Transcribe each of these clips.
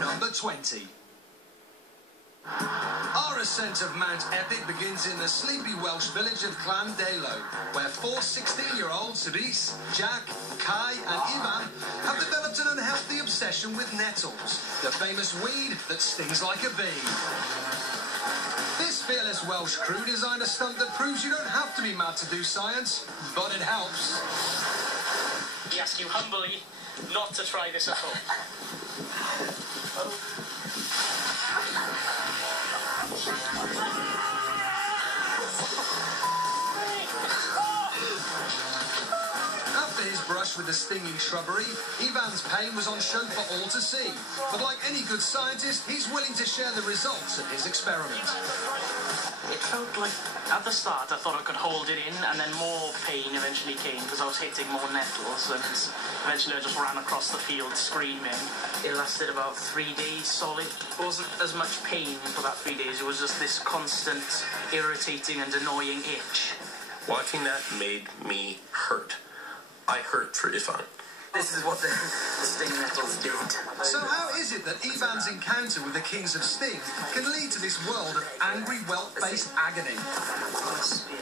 Number 20. Our ascent of Mount Epic begins in the sleepy Welsh village of Llandeilo, where four 16-year-olds, Rhys, Jack, Kai and Ivan, have developed an unhealthy obsession with nettles, the famous weed that stings like a bee. This fearless Welsh crew designed a stunt that proves you don't have to be mad to do science, but it helps. We ask you humbly not to try this at home. After his brush with the stinging shrubbery, Ivan's pain was on show for all to see. But like any good scientist, he's willing to share the results of his experiment. It felt like, at the start, I thought I could hold it in, and then more pain eventually came because I was hitting more nettles, and eventually I just ran across the field screaming. It lasted about 3 days solid. It wasn't as much pain for that 3 days, it was just this constant irritating and annoying itch. Watching that made me hurt. I hurt for Ivan. This is what the sting nettles did. So how is it that Ivan's encounter with the kings of sting can lead to this world of angry whelp-faced agony?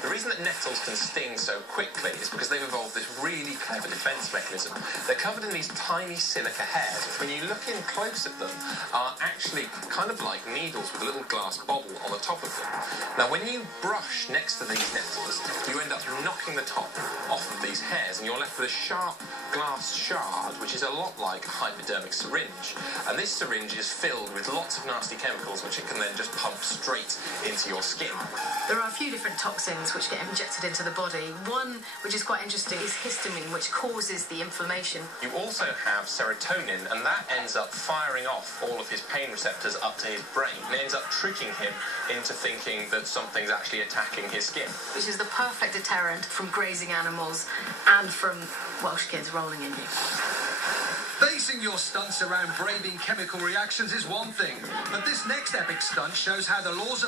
The reason that nettles can sting so quickly is because they've evolved this really clever defense mechanism. They're covered in these tiny silica hairs, which when you look in close at them are actually kind of like needles with a little glass bobble on the top of them. Now when you brush next to these nettles, you end up knocking the top off of these hairs and you're left with a sharp glass shard, which is a lot like a hypodermic syringe. And this syringe is filled with lots of nasty chemicals which it can then just pump straight into your skin. There are a few different toxins which get injected into the body. One, which is quite interesting, is histamine, which causes the inflammation. You also have serotonin, and that ends up firing off all of his pain receptors up to his brain. And it ends up tricking him into thinking that something's actually attacking his skin. Which is the perfect deterrent from grazing animals and from Welsh kids rolling in you. Basing your stunts around braving chemical reactions is one thing, but this next epic stunt shows how the laws of